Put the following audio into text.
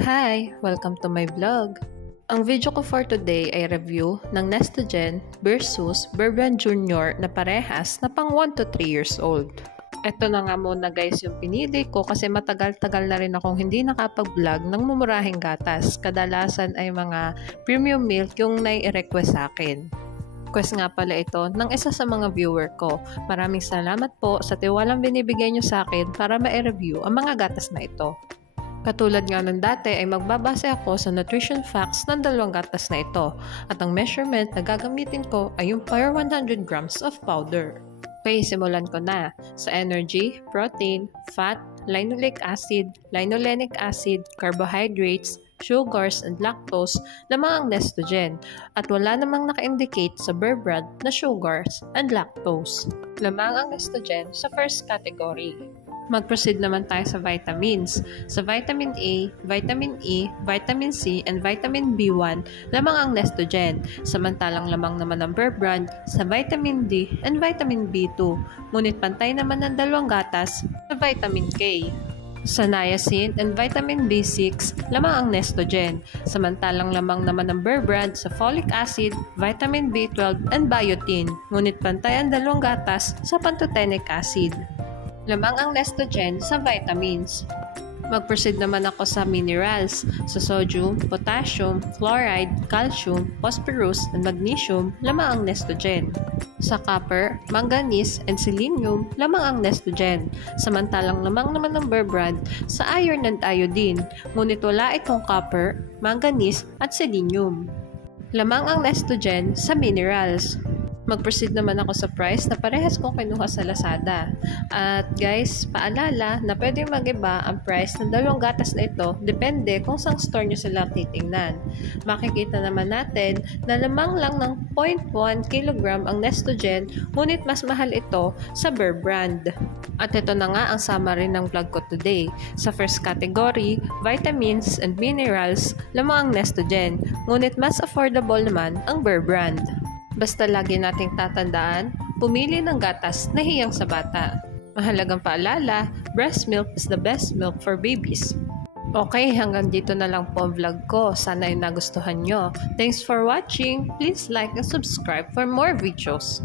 Hi! Welcome to my vlog. Ang video ko for today ay review ng Nestogen versus Bear Brand Jr. na parehas na pang 1 to 3 years old. Ito na nga muna guys yung pinili ko kasi matagal-tagal na rin akong hindi nakapag-vlog ng mumurahing gatas. Kadalasan ay mga premium milk yung nai-request sa akin. Request nga pala ito ng isa sa mga viewer ko. Maraming salamat po sa tiwalang binibigay nyo sa akin para ma-review ang mga gatas na ito. Katulad nga ng dati ay magbabase ako sa nutrition facts ng dalawang gatas na ito at ang measurement na gagamitin ko ay yung per 100 grams of powder. Okay, simulan ko na. Sa energy, protein, fat, linoleic acid, linolenic acid, carbohydrates, sugars, and lactose, lamang ang Nestogen at wala namang naka-indicate sa Bear Brand na sugars and lactose. Lamang ang Nestogen sa first category. Mag-proceed naman tayo sa vitamins. Sa vitamin A, vitamin E, vitamin C, and vitamin B1, lamang ang Nestogen. Samantalang lamang naman ang Bear Brand sa vitamin D and vitamin B2. Ngunit pantay naman ng dalawang gatas sa vitamin K. Sa niacin and vitamin B6, lamang ang Nestogen. Samantalang lamang naman ang Bear Brand sa folic acid, vitamin B12, and biotin. Ngunit pantay ang dalawang gatas sa pantothenic acid. Lamang ang Nestogen sa vitamins. Mag-proceed naman ako sa minerals. Sa sodium, potassium, fluoride, calcium, phosphorus, and magnesium, lamang ang Nestogen. Sa copper, manganese, and selenium, lamang ang Nestogen. Samantalang lamang naman ng Bear Brand sa iron and iodine, ngunit wala itong copper, manganese, at selenium. Lamang ang Nestogen sa minerals. Mag-proceed naman ako sa price na parehas kong kinuha sa Lazada. At guys, paalala na pwede mag-iba ang price ng dalawang gatas na ito depende kung saan store nyo sila titingnan. Makikita naman natin na lamang lang ng 0.1 kg ang Nestogen, ngunit mas mahal ito sa Bear Brand. At ito na nga ang summary ng vlog ko today. Sa first category, vitamins and minerals, lamang ang Nestogen, ngunit mas affordable naman ang Bear Brand. Basta lagi nating tatandaan, pumili ng gatas na hiyang sa bata. Mahalagang paalala, breast milk is the best milk for babies. Okay, hanggang dito na lang po ang vlog ko. Sana ay nagustuhan nyo. Thanks for watching. Please like and subscribe for more videos.